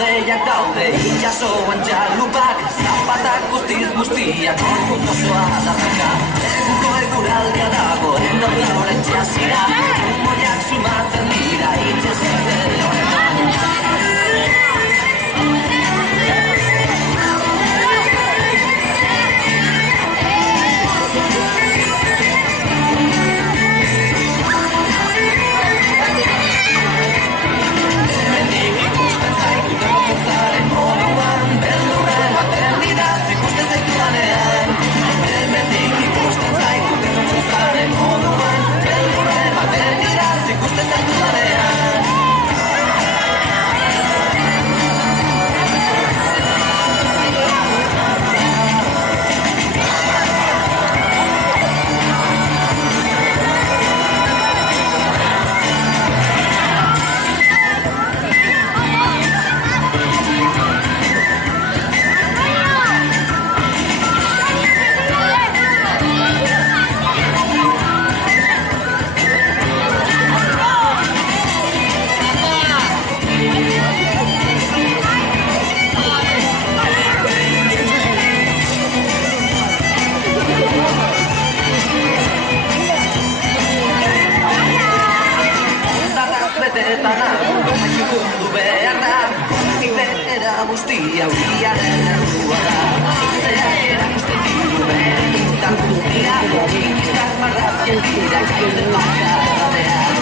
hodeiak daude, itxasoan txalupak, zapatak guztiak, orkut osoa darraka. Eguko eguraldia dago, eta horren txasira, moiak sumatzen dira, itxasotzen horretan. Guztia uriaren errua da, zerak erakusten ditu bere indar guztia, ikistak marrazken dira gaitzen bakaradean.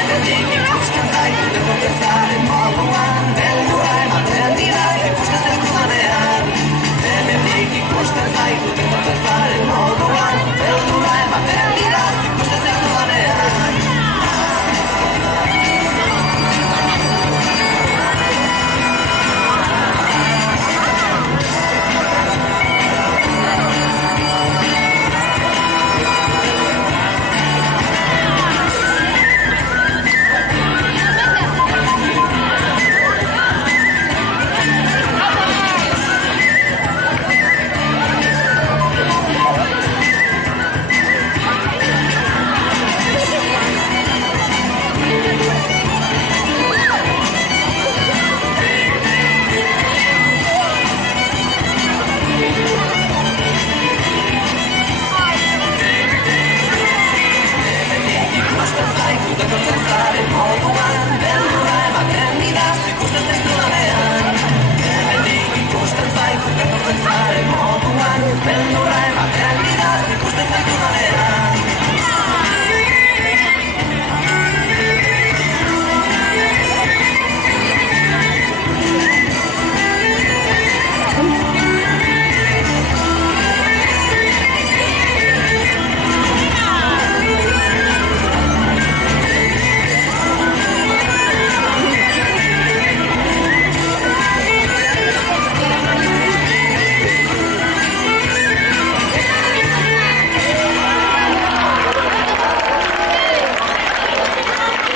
Eretik ikusten zaitu dekotzen zaren moduan, beldura ematen dira ikusten zekudanean. Eretik ikusten zaitu dekotzen zaren moduan, beldura ematen dira ikusten zekudanean. Ikusten zaitu,